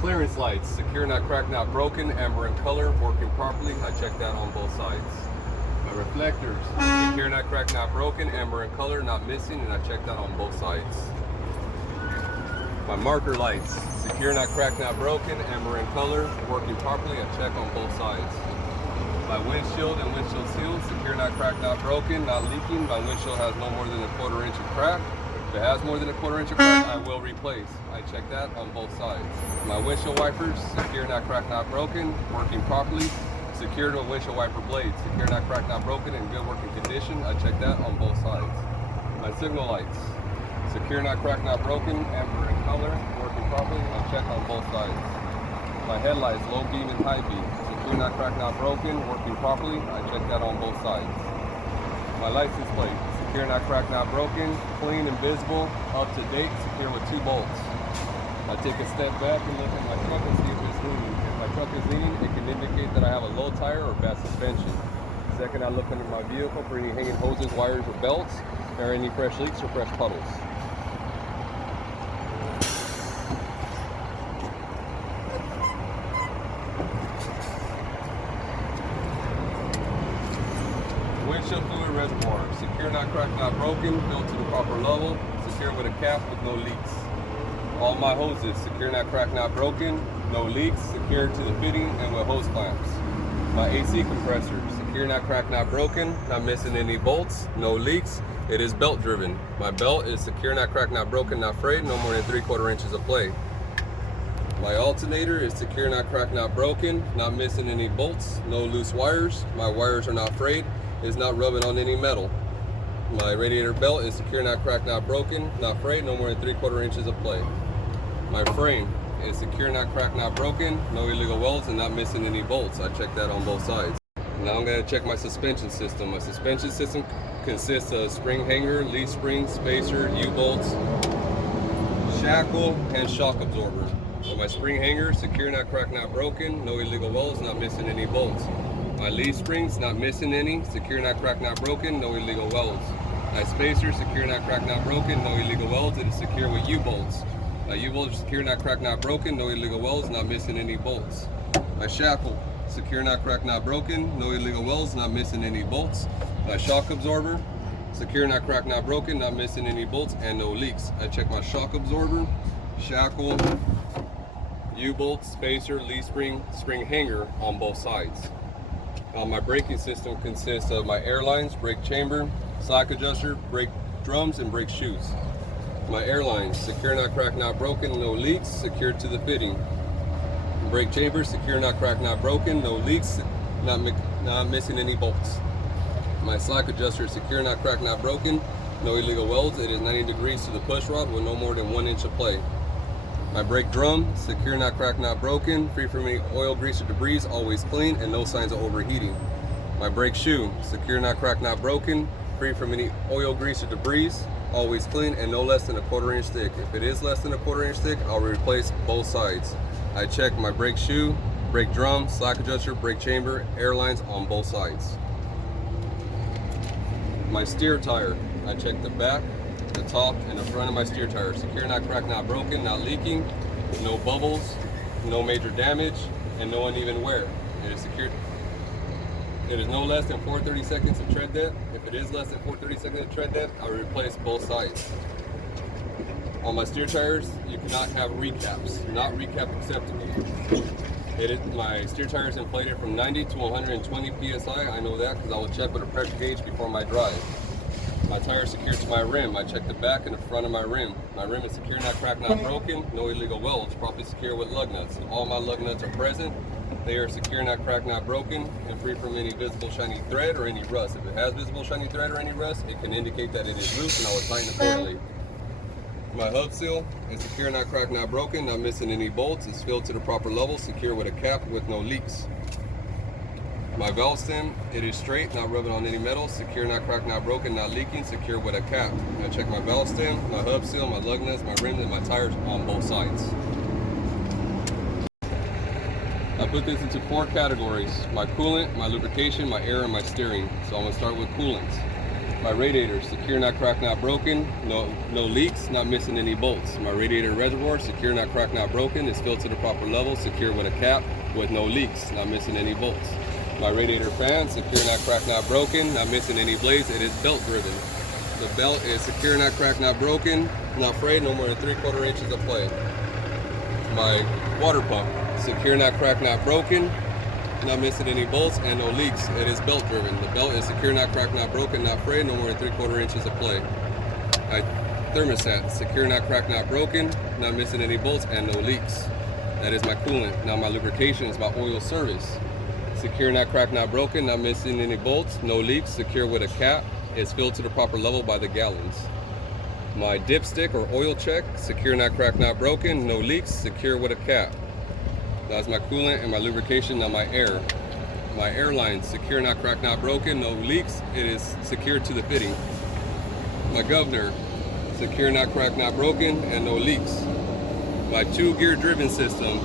Clearance lights, secure, not cracked, not broken, amber in color, working properly. I check that on both sides. My reflectors, secure, not cracked, not broken, amber in color, not missing, and I check that on both sides. My marker lights, secure, not cracked, not broken, amber in color, working properly. I check on both sides. My windshield and windshield seal, secure, not cracked, not broken, not leaking. My windshield has no more than a 1/4 inch of crack. If it has more than a 1/4 inch of crack, I will replace. I check that on both sides. My windshield wipers, secure, not cracked, not broken, working properly. Secure to a windshield wiper blade, secure, not cracked, not broken, in good working condition. I check that on both sides. My signal lights, secure, not cracked, not broken, amber in color, working properly. I check on both sides. My headlights, low beam and high beam, secure, not cracked, not broken, working properly. I check that on both sides. My license plate, secure, not cracked, not broken, clean and visible, up to date, secure with 2 bolts. I take a step back and look at my truck and see if it's leaning. If my truck is leaning, it can indicate that I have a low tire or bad suspension. Second, I look under my vehicle for any hanging hoses, wires, or belts, or any fresh leaks or fresh puddles. Windshield fluid reservoir, secure, not cracked, not broken, filled to the proper level, secure with a cap with no leaks. All my hoses, secure, not cracked, not broken, no leaks, secured to the fitting and with hose clamps. My AC compressor, secure, not cracked, not broken, not missing any bolts, no leaks. It is belt driven. My belt is secure, not cracked, not broken, not frayed, no more than 3/4 inches of play. My alternator is secure, not cracked, not broken, not missing any bolts, no loose wires. My wires are not frayed, is not rubbing on any metal. My radiator belt is secure, not cracked, not broken, not frayed, no more than 3/4 inches of play. My frame is secure, not cracked, not broken, no illegal welds, and not missing any bolts. I check that on both sides. Now I'm going to check my suspension system. My suspension system consists of spring hanger, leaf spring, spacer, U-bolts, shackle, and shock absorber. So my spring hanger, secure, not cracked, not broken, no illegal welds, not missing any bolts. My leaf springs, not missing any, secure, not cracked, not broken, no illegal welds. My spacer, secure, not cracked, not broken, no illegal welds, it is secure with U-bolts. My U-bolts are secure, not cracked, not broken, no illegal welds, not missing any bolts. My shackle, secure, not cracked, not broken, no illegal welds, not missing any bolts. My shock absorber, secure, not cracked, not broken, not missing any bolts, and no leaks. I check my shock absorber, shackle, U-bolt, spacer, leaf spring, spring hanger on both sides. My braking system consists of my airlines, brake chamber, slack adjuster, brake drums, and brake shoes. My airlines, secure, not cracked, not broken, no leaks, secured to the fitting. Brake chamber, secure, not cracked, not broken, no leaks, not missing any bolts. My slack adjuster, secure, not cracked, not broken, no illegal welds. It is 90 degrees to the push rod with no more than 1 inch of play. My brake drum, secure, not cracked, not broken, free from any oil, grease, or debris, always clean, and no signs of overheating. My brake shoe, secure, not cracked, not broken, free from any oil, grease, or debris, always clean, and no less than a 1/4 inch thick. If it is less than a 1/4 inch thick, I'll replace both sides. I check my brake shoe, brake drum, slack adjuster, brake chamber, airlines on both sides. My steer tire, I check the back, the top, and the front of my steer tire. Secure, not cracked, not broken, not leaking, no bubbles, no major damage, and no uneven wear. It is secured. It is no less than 4/30 seconds of tread depth. If it is less than 4/30 seconds of tread depth, I will replace both sides. On my steer tires, you cannot have recaps. Not recap acceptable. My steer tire is inflated from 90 to 120 psi. I know that because I will check with a pressure gauge before my drive. My tire is secured to my rim. I check the back and the front of my rim. My rim is secure, not cracked, not broken, no illegal welds, properly secure with lug nuts. All my lug nuts are present. They are secure, not cracked, not broken, and free from any visible shiny thread or any rust. If it has visible shiny thread or any rust, it can indicate that it is loose, and I will tighten accordingly. My hub seal is secure, not cracked, not broken, not missing any bolts. It's filled to the proper level, secure with a cap with no leaks. My valve stem, it is straight, not rubbing on any metal, secure, not cracked, not broken, not leaking, secure with a cap. I check my valve stem, my hub seal, my lug nuts, my rim, and my tires on both sides. I put this into 4 categories: my coolant, my lubrication, my air, and my steering. So I'm going to start with coolant. My radiator, secure, not cracked, not broken, no leaks, not missing any bolts. My radiator reservoir, secure, not cracked, not broken, is filled to the proper level, secure with a cap, with no leaks, not missing any bolts. My radiator fan, secure, not cracked, not broken, not missing any blades, it is belt driven. The belt is secure, not cracked, not broken, not frayed, no more than 3/4 inches of play. My water pump, secure, not cracked, not broken, not missing any bolts, and no leaks. It is belt driven. The belt is secure, not cracked, not broken, not frayed, no more than 3/4 inches of play. My thermostat, secure, not cracked, not broken, not missing any bolts, and no leaks. That is my coolant. Now my lubrication is my oil service. Secure, not cracked, not broken, not missing any bolts, no leaks, secure with a cap. It's filled to the proper level by the gallons. My dipstick or oil check, secure, not cracked, not broken, no leaks, secure with a cap. That's my coolant and my lubrication. Now my air. My airline, secure, not cracked, not broken, no leaks, it is secured to the fitting. My governor, secure, not cracked, not broken, and no leaks. My 2-gear driven system,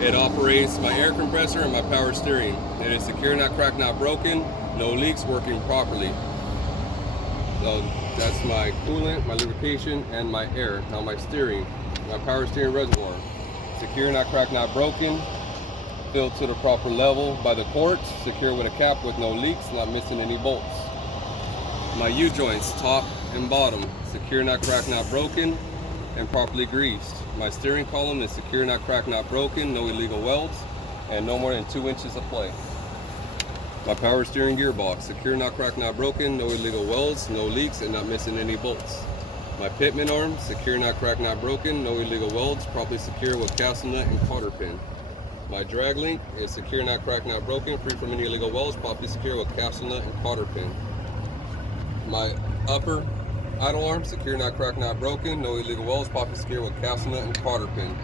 it operates my air compressor and my power steering. It is secure, not cracked, not broken, no leaks, working properly. So that's my coolant, my lubrication, and my air. Now my steering, my power steering reservoir, secure, not cracked, not broken, filled to the proper level by the quartz, secure with a cap with no leaks, not missing any bolts. My U-joints, top and bottom, secure, not cracked, not broken, and properly greased. My steering column is secure, not cracked, not broken, no illegal welds, and no more than 2 inches of play. My power steering gearbox, secure, not cracked, not broken, no illegal welds, no leaks, and not missing any bolts. My pitman arm, secure, not cracked, not broken, no illegal welds, properly secure with castle nut and cotter pin. My drag link is secure, not cracked, not broken, free from any illegal welds, properly secure with castle nut and cotter pin. My upper idle arm, secure, not cracked, not broken, no illegal welds, properly secure with castle nut and cotter pin.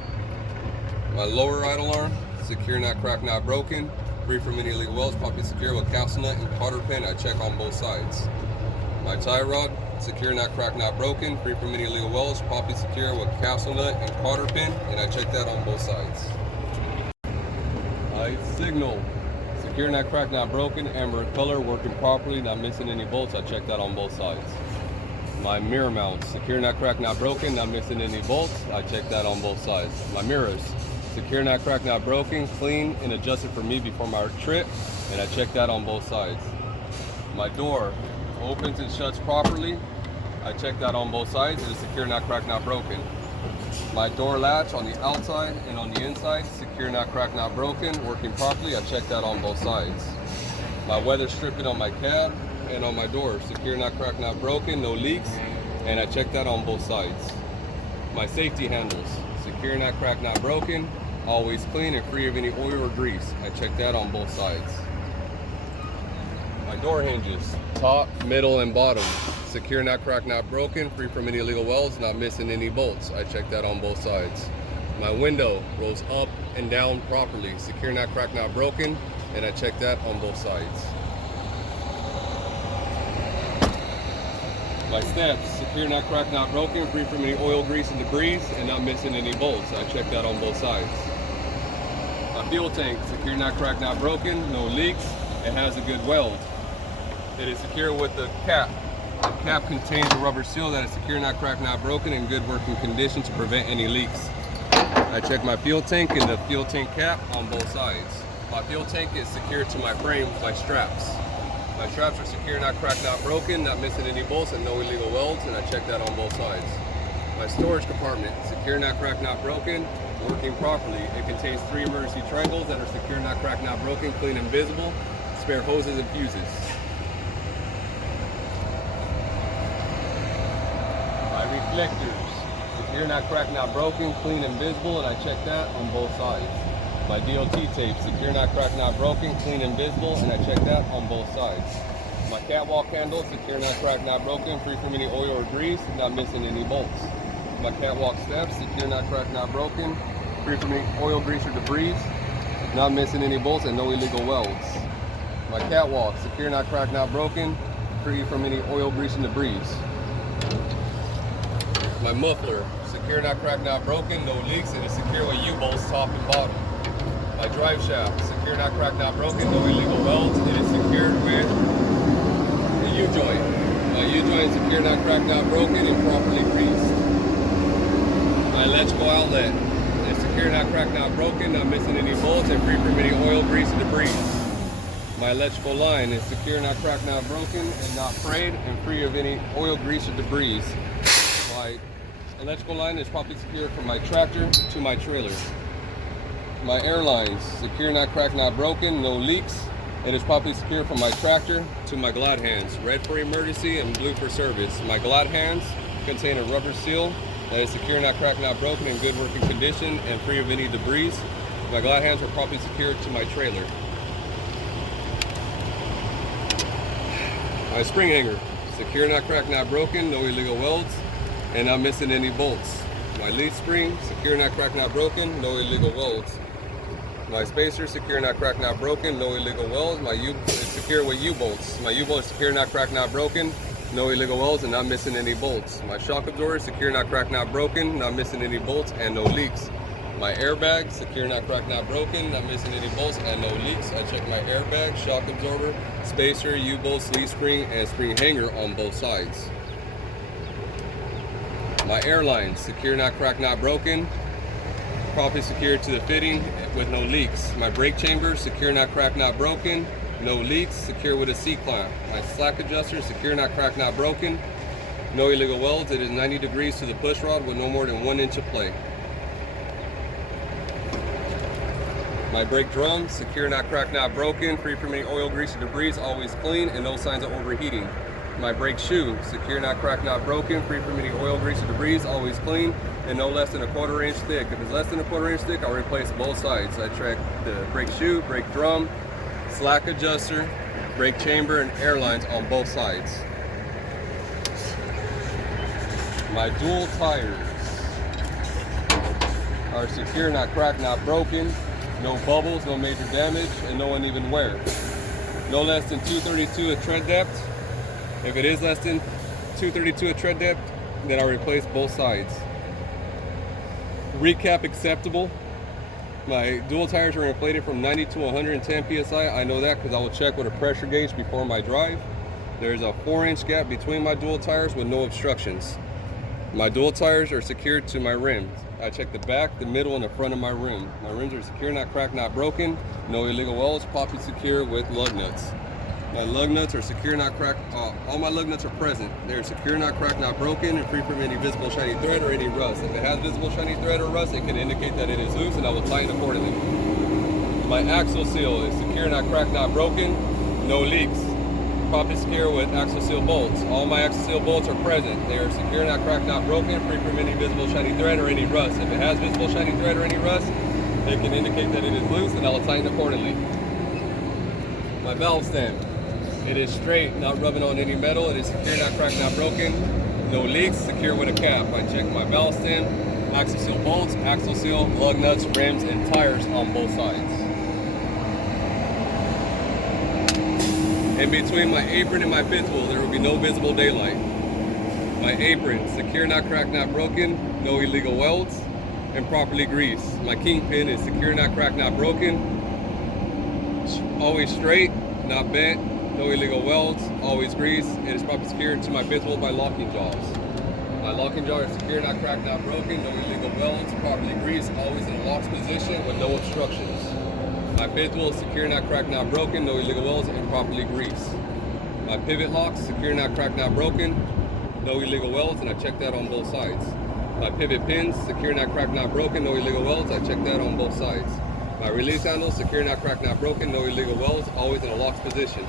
My lower idle arm, secure, not cracked, not broken, free from any illegal welds, properly secure with castle nut and cotter pin. I check on both sides. My tie rod, secure, not cracked, not broken, free from any illegal welds, properly secure with castle nut and cotter pin, and I check that on both sides. My signal, secure, not cracked, not broken, amber color, working properly, not missing any bolts. I check that on both sides. My mirror mount, secure, not cracked, not broken, not missing any bolts. I check that on both sides. My mirrors, secure, not cracked, not broken, clean and adjusted for me before my trip, and I check that on both sides. My door opens and shuts properly. I check that on both sides. It is secure, not cracked, not broken. My door latch on the outside and on the inside, secure, not cracked, not broken, working properly. I check that on both sides. My weather stripping on my cab and on my door, secure, not cracked, not broken, no leaks, and I check that on both sides. My safety handles, secure, not cracked, not broken, always clean and free of any oil or grease. I check that on both sides. My door hinges, top, middle, and bottom, secure, not cracked, not broken, free from any illegal welds, not missing any bolts. I check that on both sides. My window rolls up and down properly, secure, not cracked, not broken, and I check that on both sides. My steps, secure, not cracked, not broken, free from any oil, grease, and debris, and not missing any bolts. I check that on both sides. My fuel tank, secure, not cracked, not broken, no leaks, it has a good weld. It is secure with the cap. The cap contains a rubber seal that is secure, not cracked, not broken, in good working condition to prevent any leaks. I check my fuel tank and the fuel tank cap on both sides. My fuel tank is secured to my frame by straps. My straps are secure, not cracked, not broken, not missing any bolts, and no illegal welds, and I check that on both sides. My storage compartment, secure, not cracked, not broken, working properly. It contains 3 emergency triangles that are secure, not cracked, not broken, clean and visible, spare hoses and fuses. My reflectors, secure, not cracked, not broken, clean and visible, and I check that on both sides. My DOT tape, secure, not cracked, not broken, clean and visible, and I check that on both sides. My catwalk handle, secure, not cracked, not broken, free from any oil or grease, not missing any bolts. My catwalk steps, secure, not cracked, not broken, free from any oil, grease, or debris, not missing any bolts, and no illegal welds. My catwalk, secure, not cracked, not broken, free from any oil, grease, and debris. My muffler, secure, not cracked, not broken, no leaks, and is secure with U-bolts top and bottom. My drive shaft, secure, not cracked, not broken, no illegal welds. It is secured with a U-joint. My U-joint secure, not cracked, not broken, and properly greased. My electrical outlet is secure, not cracked, not broken, not missing any bolts, and free from any oil, grease, or debris. My electrical line is secure, not cracked, not broken, and not frayed, and free of any oil, grease, or debris. My electrical line is properly secure from my tractor to my trailer. My air lines, secure, not cracked, not broken, no leaks. It is properly secure from my tractor to my glad hands, red for emergency and blue for service. My glad hands contain a rubber seal that is secure, not cracked, not broken, in good working condition and free of any debris. My glad hands are properly secured to my trailer. My spring hanger, secure, not cracked, not broken, no illegal welds, and not missing any bolts. My lead spring, secure, not cracked, not broken, no illegal welds. My spacer, secure, not cracked, not broken, no illegal welds. My U is secure with U-bolts. My U-bolt is secure, not cracked, not broken, no illegal welds, and not missing any bolts. My shock absorber, secure, not cracked, not broken, not missing any bolts, and no leaks. My airbag, secure, not cracked, not broken, not missing any bolts, and no leaks. I check my airbag, shock absorber, spacer, U-bolts, lead spring, and spring hanger on both sides. My airline, secure, not cracked, not broken, properly secured to the fitting with no leaks. My brake chamber, secure, not cracked, not broken, no leaks, secure with a C-clamp. My slack adjuster, secure, not cracked, not broken, no illegal welds. It is 90 degrees to the push rod with no more than 1 inch of play. My brake drum, secure, not cracked, not broken, free from any oil, grease, or debris, always clean, and no signs of overheating. My brake shoe, secure, not cracked, not broken, free from any oil, grease, or debris, always clean, and no less than a 1/4 inch thick. If it's less than a 1/4 inch thick, I'll replace both sides. I check the brake shoe, brake drum, slack adjuster, brake chamber, and air lines on both sides. My dual tires are secure, not cracked, not broken, no bubbles, no major damage, and no uneven wear. No less than 232 at tread depth. If it is less than 232 at tread depth, then I'll replace both sides. Recap acceptable. My dual tires are inflated from 90 to 110 psi. I know that because I will check with a pressure gauge before my drive. There's a 4-inch gap between my dual tires with no obstructions. My dual tires are secured to my rims. I check the back, the middle, and the front of my rim. My rims are secure, not cracked, not broken. No illegal welds, properly secure with lug nuts. My lug nuts are secure, not cracked. All my lug nuts are present. They're secure, not cracked, not broken, and free from any visible shiny thread or any rust. If it has visible shiny thread or rust, it can indicate that it is loose, and I will tighten accordingly. My axle seal is secure, not cracked, not broken, no leaks. Properly secure with axle seal bolts. All my axle seal bolts are present. They are secure, not cracked, not broken, free from any visible shiny thread or any rust. If it has visible shiny thread or any rust, it can indicate that it is loose, and I will tighten accordingly. My valve stem. It is straight, not rubbing on any metal. It is secure, not cracked, not broken. No leaks, secure with a cap. I check my valve stem, axle seal bolts, axle seal, lug nuts, rims, and tires on both sides. In between my apron and my fifth wheel, there will be no visible daylight. My apron, secure, not cracked, not broken, no illegal welds, and properly greased. My kingpin is secure, not cracked, not broken, always straight, not bent, no illegal welds, always greased. It is properly secured to my fifth wheel by locking jaws. My locking jaw is secure, not cracked, not broken, no illegal welds, properly greased, always in a locked position with no obstructions. My fifth wheel is secure, not cracked, not broken, no illegal welds, and properly greased. My pivot locks, secure, not cracked, not broken, no illegal welds, and I check that on both sides. My pivot pins, secure, not cracked, not broken, no illegal welds, I check that on both sides. My release handle, secure, not cracked, not broken, no illegal welds, always in a locked position.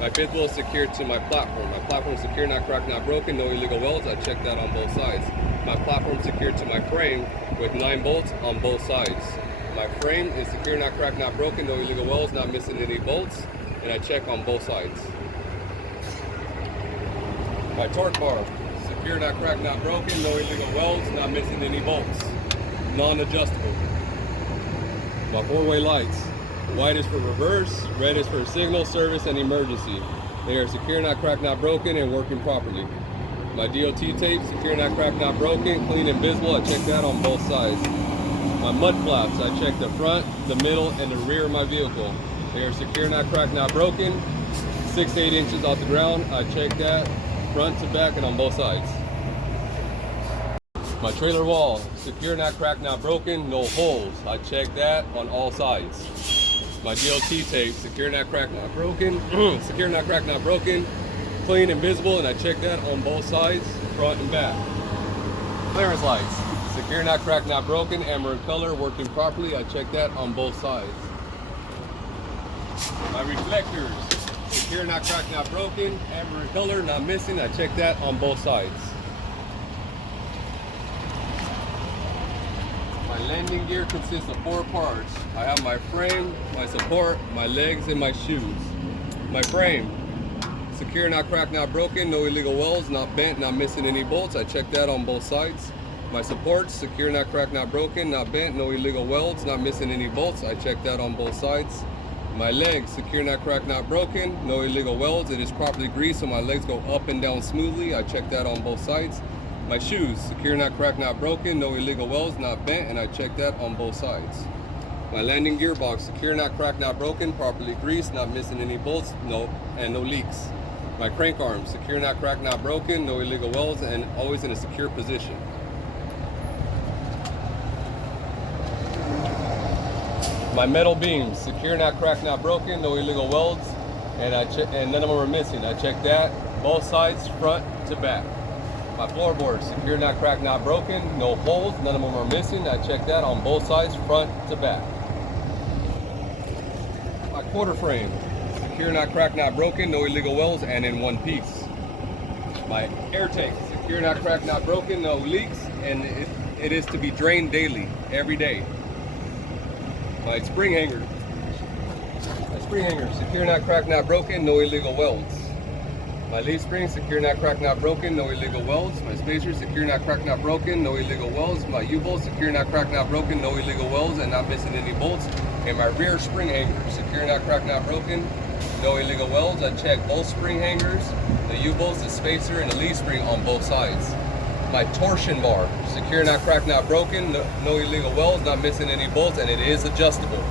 My fifth wheel is secured to my platform. My platform is secure, not cracked, not broken, no illegal welds. I check that on both sides. My platform is secured to my frame with 9 bolts on both sides. My frame is secure, not cracked, not broken, no illegal welds, not missing any bolts, and I check on both sides. My torque bar, secure, not cracked, not broken, no illegal welds, not missing any bolts, non-adjustable. My 4-way lights. White is for reverse, red is for signal, service, and emergency. They are secure, not cracked, not broken, and working properly. My DOT tape, secure, not cracked, not broken, clean and visible. I check that on both sides. My mud flaps, I check the front, the middle, and the rear of my vehicle. They are secure, not cracked, not broken, 6 to 8 inches off the ground. I check that front to back and on both sides. My trailer wall, secure, not cracked, not broken, no holes. I check that on all sides. My DOT tape, secure, not cracked, not broken, secure, not cracked, not broken, clean and visible, and I check that on both sides, front and back. Clearance lights, secure, not cracked, not broken, amber in color, working properly, I check that on both sides. My reflectors, secure, not cracked, not broken, amber in color, not missing, I check that on both sides. My landing gear consists of 4 parts. I have my frame, my support, my legs, and my shoes. My frame, secure, not cracked, not broken, no illegal welds, not bent, not missing any bolts. I check that on both sides. My supports, secure, not cracked, not broken, not bent, no illegal welds, not missing any bolts. I check that on both sides. My legs, secure, not cracked, not broken, no illegal welds. It is properly greased so my legs go up and down smoothly. I check that on both sides. My shoes, secure, not cracked, not broken, no illegal welds, not bent, and I check that on both sides. My landing gearbox, secure, not cracked, not broken, properly greased, not missing any bolts, no leaks. My crank arms, secure, not cracked, not broken, no illegal welds, and always in a secure position. My metal beams, secure, not cracked, not broken, no illegal welds, and none of them are missing. I check that both sides, front to back. My floorboards, secure, not cracked, not broken, no holes, none of them are missing. I check that on both sides, front to back. My quarter frame, secure, not cracked, not broken, no illegal welds, and in one piece. My air tank, secure, not cracked, not broken, no leaks, and it is to be drained daily, every day. My spring hanger, secure, not cracked, not broken, no illegal welds. My leaf spring, secure, not cracked, not broken, no illegal welds. My spacer, secure, not cracked, not broken, no illegal welds. My U-bolt, secure, not cracked, not broken, no illegal welds, and not missing any bolts. And my rear spring hanger, secure, not cracked, not broken, no illegal welds. I check both spring hangers, the U-bolts, the spacer, and the leaf spring on both sides. My torsion bar, secure, not cracked, not broken, no illegal welds, not missing any bolts, and it is adjustable.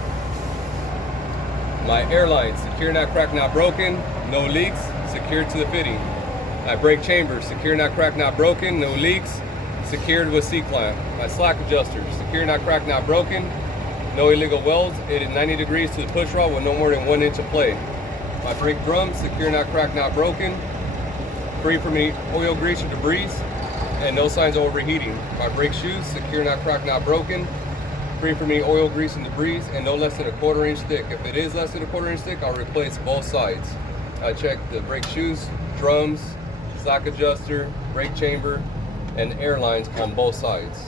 My airline, secure, not cracked, not broken, no leaks, secured to the fitting. My brake chamber, secure, not cracked, not broken, no leaks, secured with C-clamp. My slack adjuster, secure, not cracked, not broken, no illegal welds. It is 90 degrees to the push rod with no more than 1 inch of play. My brake drum, secure, not cracked, not broken, free from any oil, grease, or debris, and no signs of overheating. My brake shoes, secure, not cracked, not broken, free from any oil, grease, and debris, and no less than a 1/4 inch thick. If it is less than a 1/4 inch thick, I'll replace both sides. I check the brake shoes, drums, slack adjuster, brake chamber, and air lines on both sides.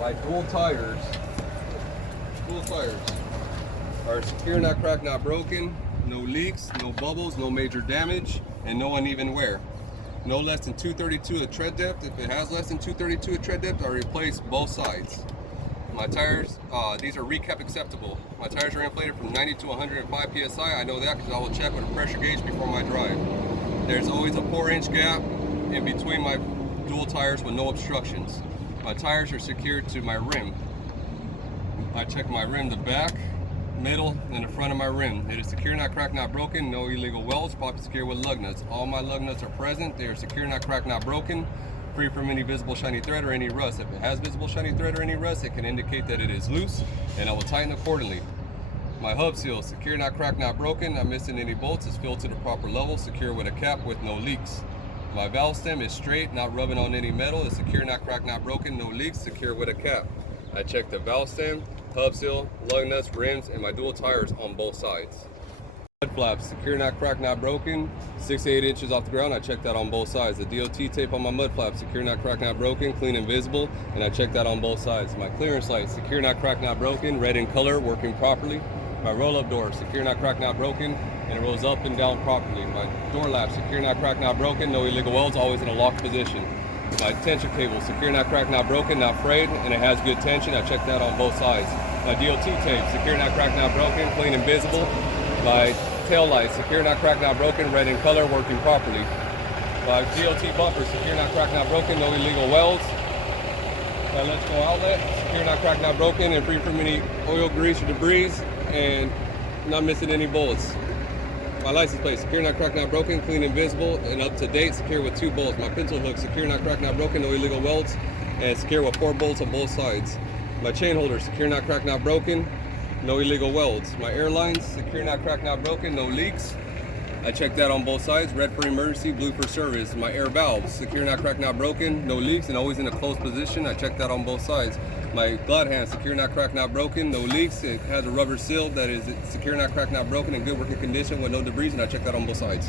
My dual tires are secure, not cracked, not broken, no leaks, no bubbles, no major damage, and no uneven wear. No less than 232 at tread depth. If it has less than 232 at tread depth, I replace both sides. My tires, these are recap acceptable. My tires are inflated from 90 to 105 PSI. I know that because I will check with a pressure gauge before my drive. There's always a 4-inch gap in between my dual tires with no obstructions. My tires are secured to my rim. I check my rim, the back, middle, and the front of my rim. It is secure, not cracked, not broken, no illegal welds, properly secured with lug nuts. All my lug nuts are present. They are secure, not cracked, not broken, free from any visible shiny thread or any rust. If it has visible shiny thread or any rust, it can indicate that it is loose, and I will tighten accordingly. My hub seal, secure, not cracked, not broken, not missing any bolts, is filled to the proper level, secure with a cap with no leaks. My valve stem is straight, not rubbing on any metal, is secure, not cracked, not broken, no leaks, secure with a cap. I check the valve stem, hub seal, lug nuts, rims, and my dual tires on both sides. Mud flaps, secure, not cracked, not broken, 6 to 8 inches off the ground. I check that on both sides. The DOT tape on my mud flaps, secure, not cracked, not broken, clean and visible, and I check that on both sides. My clearance lights, secure, not cracked, not broken, red in color, working properly. My roll-up door, secure, not cracked, not broken, and it rolls up and down properly. My door latch, secure, not cracked, not broken, no illegal welds, always in a locked position. My tension cable, secure, not cracked, not broken, not frayed, and it has good tension. I check that on both sides. My DOT tape, secure, not cracked, not broken, clean and visible. My tail lights, secure, not cracked, not broken, red in color, working properly. My DOT bumper, secure, not cracked, not broken, no illegal welds. My Let's Go outlet, secure, not cracked, not broken, and free from any oil, grease, or debris, and not missing any bullets. My license plate, secure, not cracked, not broken, clean and visible, and up to date, secure with 2 bolts. My pencil hook, secure, not cracked, not broken, no illegal welds, and secure with 4 bolts on both sides. My chain holder, secure, not cracked, not broken, no illegal welds. My airlines, secure, not cracked, not broken, no leaks. I checked that on both sides, red for emergency, blue for service. My air valves, secure, not cracked, not broken, no leaks, and always in a closed position. I checked that on both sides. My glide hand, secure, not cracked, not broken, no leaks. It has a rubber seal that is secure, not cracked, not broken, in good working condition with no debris, and I checked that on both sides.